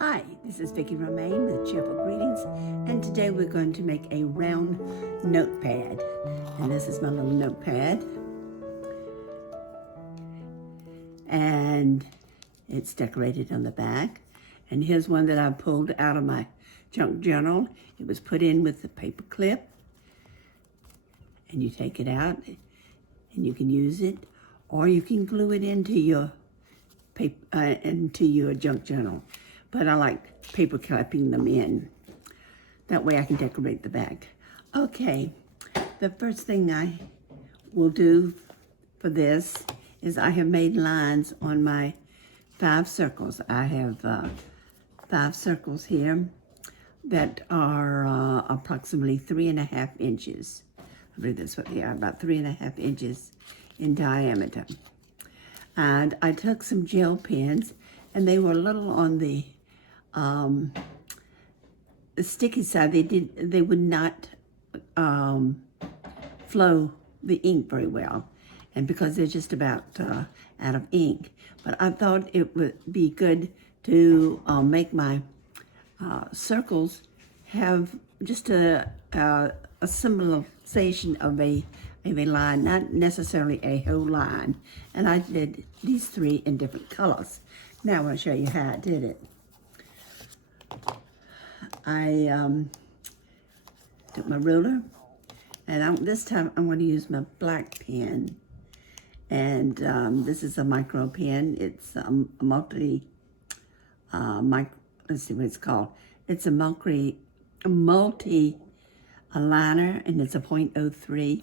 Hi, this is Vicki Romaine with Cheerful Greetings, and today we're going to make a round notepad. And this is my little notepad. And it's decorated on the back. And here's one that I pulled out of my junk journal. It was put in with the paper clip. And you take it out and you can use it, or you can glue it into your into your junk journal. But I like paper clipping them in. That way I can decorate the back. Okay, the first thing I will do for this is I have made lines on my 5 circles. I have 5 circles here that are approximately 3.5 inches. I believe that's what they are, about 3.5 inches in diameter. And I took some gel pens, and they were a little on the sticky side. They would not flow the ink very well, and because they're just about out of ink. But I thought it would be good to make my circles have just a symbolization of a line, not necessarily a whole line. And I did these 3 in different colors. Now I want to show you how I did it. I took my ruler, and this time I'm going to use my black pen. And this is a micro pen. It's a let's see what it's called. It's a multi aligner, and it's a 0.03.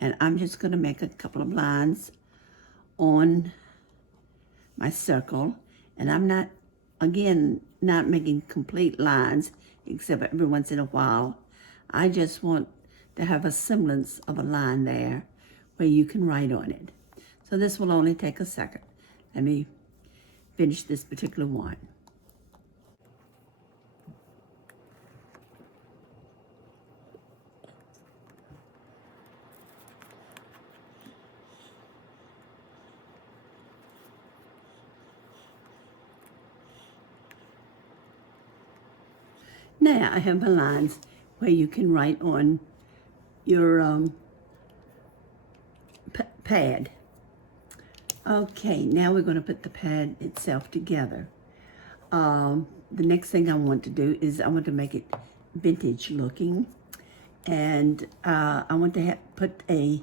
And I'm just going to make a couple of lines on my circle. And I'm not making complete lines, except every once in a while. I just want to have a semblance of a line there where you can write on it. So this will only take a second. Let me finish this particular one. Now I have my lines where you can write on your pad. Okay, now we're going to put the pad itself together. The next thing I want to do is I want to make it vintage looking, and I want to put a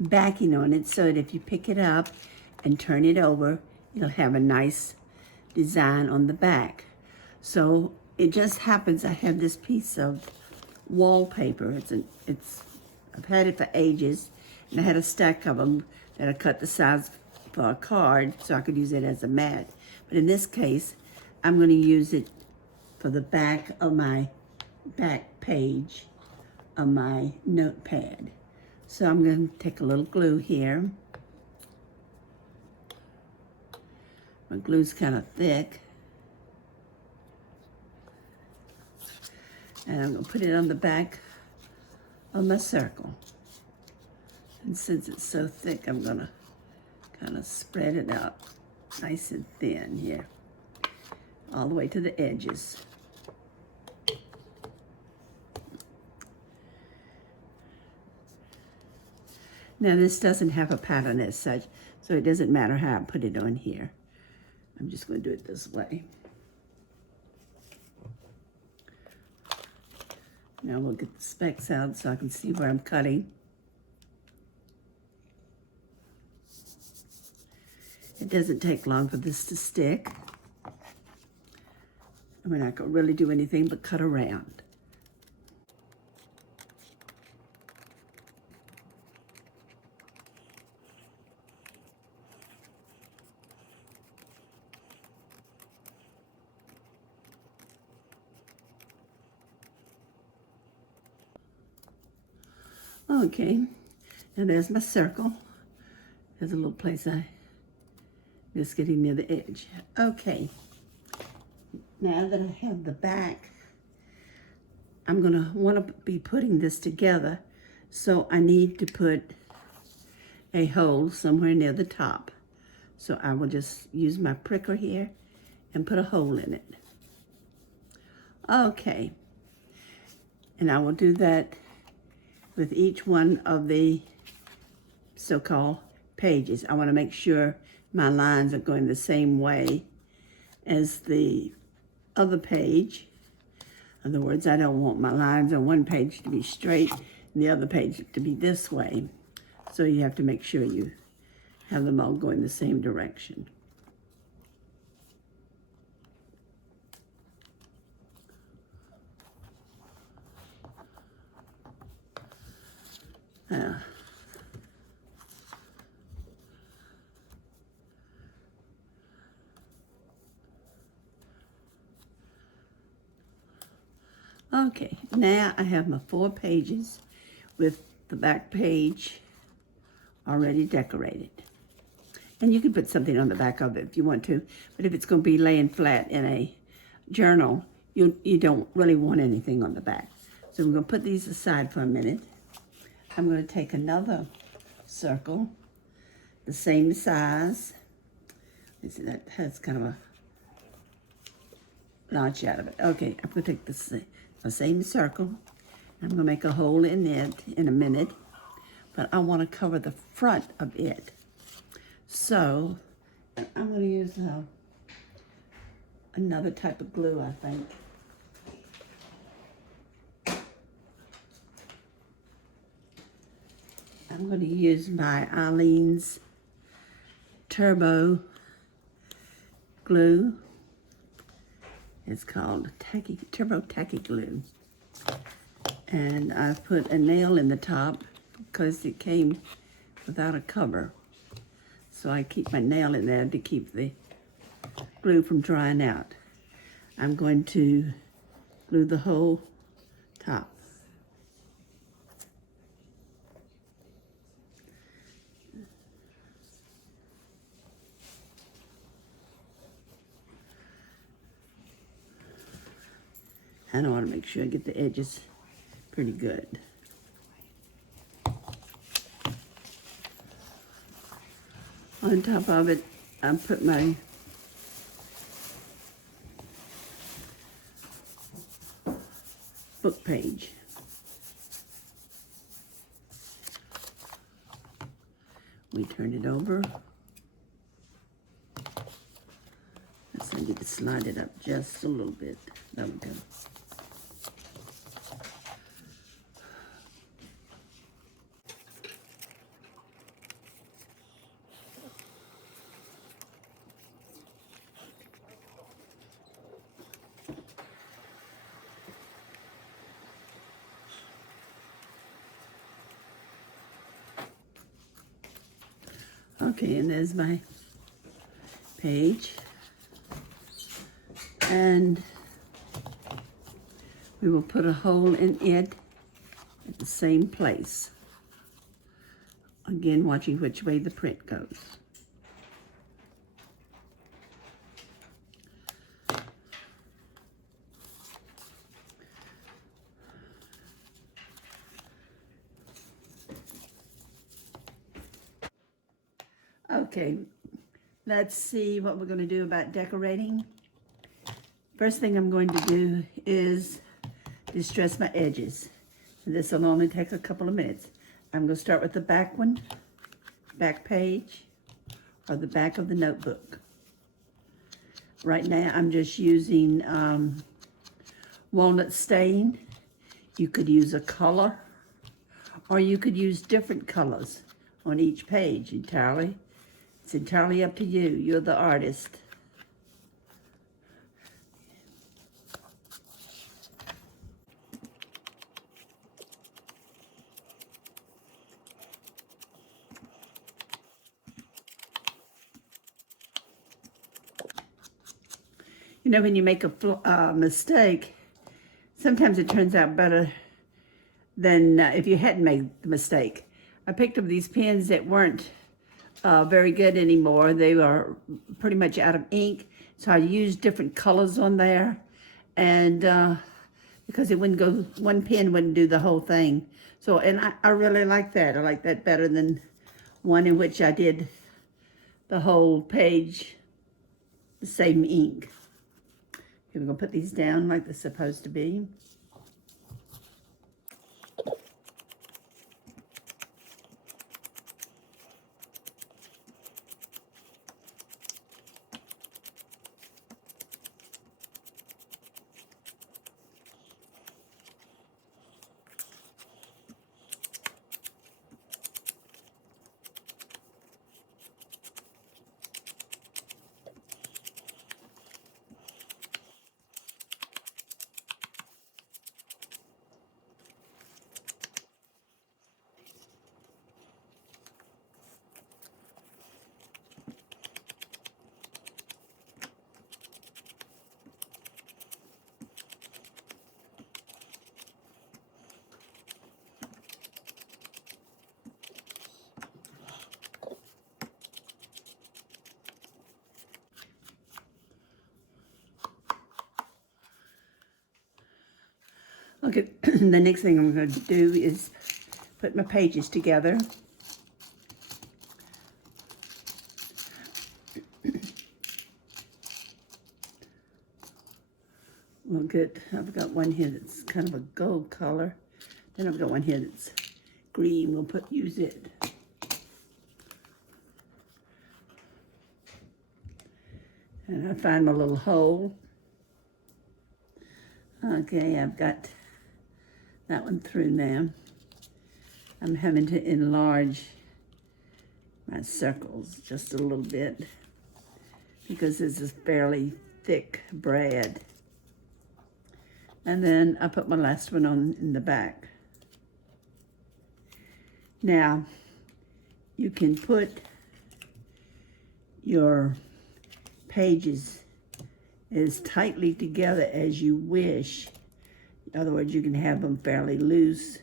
backing on it so that if you pick it up and turn it over, it'll have a nice design on the back. So it just happens I have this piece of wallpaper. I've had it for ages, and I had a stack of them that I cut the size for a card so I could use it as a mat. But in this case, I'm going to use it for the back of my back page of my notepad. So I'm going to take a little glue here. My glue's kind of thick. And I'm going to put it on the back of my circle. And since it's so thick, I'm going to kind of spread it out nice and thin here, all the way to the edges. Now this doesn't have a pattern as such, so it doesn't matter how I put it on here. I'm just going to do it this way. Now we'll get the specs out so I can see where I'm cutting. It doesn't take long for this to stick. We're not going to really do anything but cut around. Okay, now there's my circle. There's a little place I just getting near the edge. Okay, now that I have the back, I'm gonna want to be putting this together, so I need to put a hole somewhere near the top. So I will just use my pricker here and put a hole in it. Okay, and I will do that with each one of the so-called pages. I want to make sure my lines are going the same way as the other page. In other words, I don't want my lines on one page to be straight and the other page to be this way. So you have to make sure you have them all going the same direction. Okay, now I have my 4 pages with the back page already decorated. And you can put something on the back of it if you want to, but if it's going to be laying flat in a journal, you don't really want anything on the back. So we're going to put these aside for a minute. I'm going to take another circle, the same size. You see, that has kind of a notch out of it. Okay, I'm going to take the same circle. I'm going to make a hole in it in a minute, but I want to cover the front of it. So I'm going to use another type of glue, I think. I'm going to use my Eileen's Turbo glue. It's called Turbo Tacky Glue. And I put a nail in the top because it came without a cover. So I keep my nail in there to keep the glue from drying out. I'm going to glue the whole top. And I want to make sure I get the edges pretty good. On top of it, I put my book page. We turn it over. I need to slide it up just a little bit. There we go. Okay, and there's my page. And we will put a hole in it at the same place. Again, watching which way the print goes. Okay, let's see what we're going to do about decorating. First thing I'm going to do is distress my edges. This will only take a couple of minutes. I'm going to start with the back one, back page, or the back of the notebook. Right now I'm just using walnut stain. You could use a color, or you could use different colors on each page entirely. It's entirely up to you. You're the artist. You know, when you make a mistake, sometimes it turns out better than if you hadn't made the mistake. I picked up these pens that weren't very good anymore. They were pretty much out of ink, so I used different colors on there, and because it wouldn't go, one pen wouldn't do the whole thing. So, and I really like that. I like that better than one in which I did the whole page the same ink. We're gonna put these down like they're supposed to be. Okay, the next thing I'm going to do is put my pages together. Well, good. I've got one here that's kind of a gold color. Then I've got one here that's green. We'll use it. And I find my little hole. Okay, I've got that one through now. I'm having to enlarge my circles just a little bit because this is fairly thick brad. And then I put my last one on in the back. Now, you can put your pages as tightly together as you wish. In other words, you can have them fairly loose.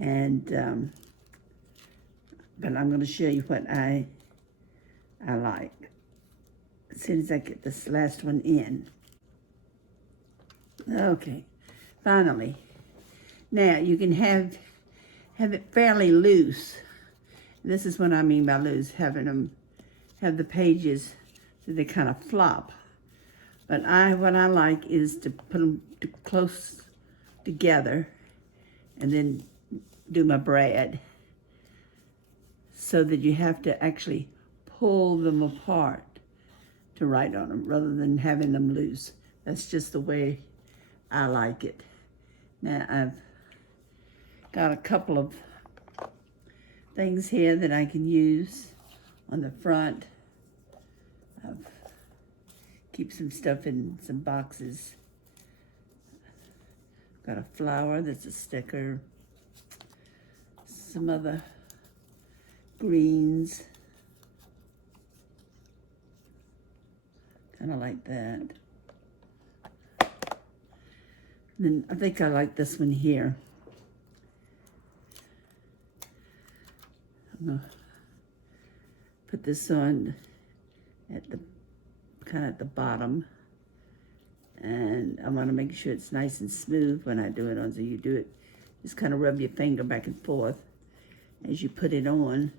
And but I'm going to show you what I like as soon as I get this last one in. Okay, finally. Now you can have it fairly loose. This is what I mean by loose, having them have the pages so they kind of flop. But what I like is to put them close together and then do my brad so that you have to actually pull them apart to write on them rather than having them loose. That's just the way I like it. Now I've got a couple of things here that I can use on the front. Keep some stuff in some boxes. Got a flower that's a sticker. Some other greens. Kind of like that. Then I think I like this one here. I'm gonna put this on at the kind of at the bottom, and I want to make sure it's nice and smooth when I do it on. So you do it, just kind of rub your finger back and forth as you put it on,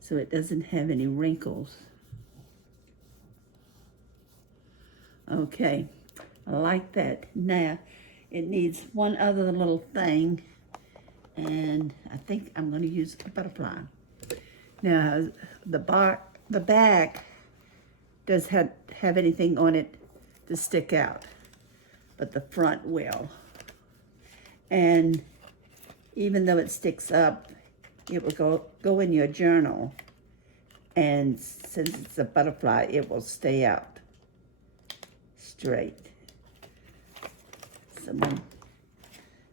so it doesn't have any wrinkles. Okay, I like that. Now it needs one other little thing, and I think I'm going to use a butterfly. Now the back does have anything on it to stick out, but the front will. And even though it sticks up, it will go in your journal. And since it's a butterfly, it will stay out straight.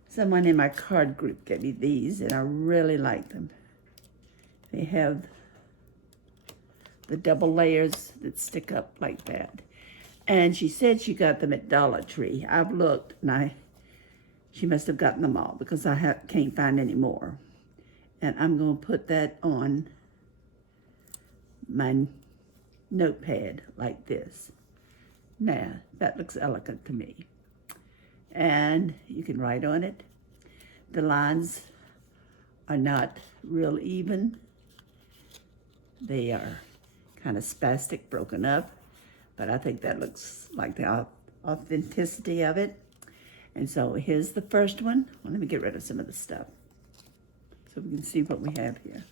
Someone in my card group gave me these, and I really like them. They have the double layers that stick up like that. And she said she got them at Dollar Tree. I've looked, and she must have gotten them all because I can't find any more. And I'm going to put that on my notepad like this. Now, that looks elegant to me. And you can write on it. The lines are not real even. They are kind of spastic, broken up. but I think that looks like the authenticity of it. And so here's the first one. Well, let me get rid of some of the stuff so we can see what we have here.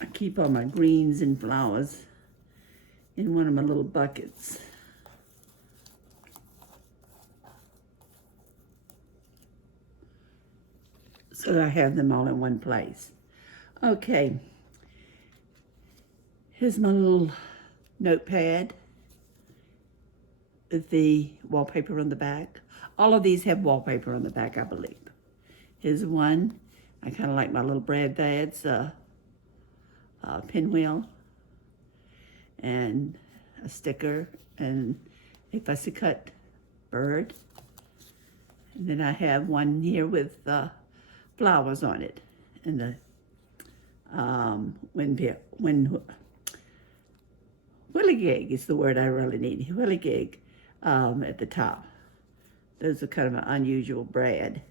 I keep all my greens and flowers in one of my little buckets. So I have them all in one place. Okay, here's my little notepad with the wallpaper on the back. All of these have wallpaper on the back, I believe. Here's one. I kind of like my little Brad Dad's pinwheel and a sticker and a fussy cut bird. And then I have one here with flowers on it, and the whirligig is the word I really need. Whirligig at the top. Those are kind of an unusual Brad,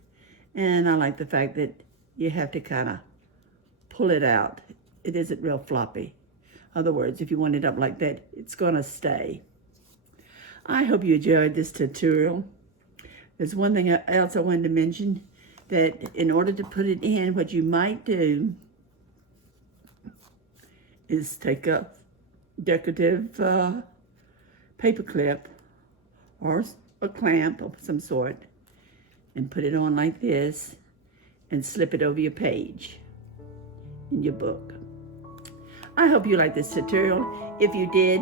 and I like the fact that you have to kind of pull it out. It isn't real floppy. In other words, if you want it up like that, it's gonna stay. I hope you enjoyed this tutorial. There's one thing else I wanted to mention, that in order to put it in, what you might do is take a decorative paper clip or a clamp of some sort and put it on like this and slip it over your page in your book. I hope you liked this tutorial. If you did,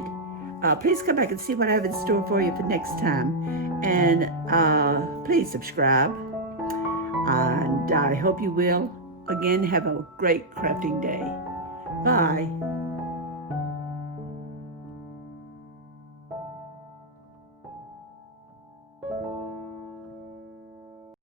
please come back and see what I have in store for you for next time. And please subscribe. And I hope you will. Again, have a great crafting day. Bye.